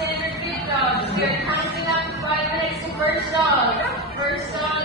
standard gift dogs. We are counting up to 5 minutes to first dog. First dog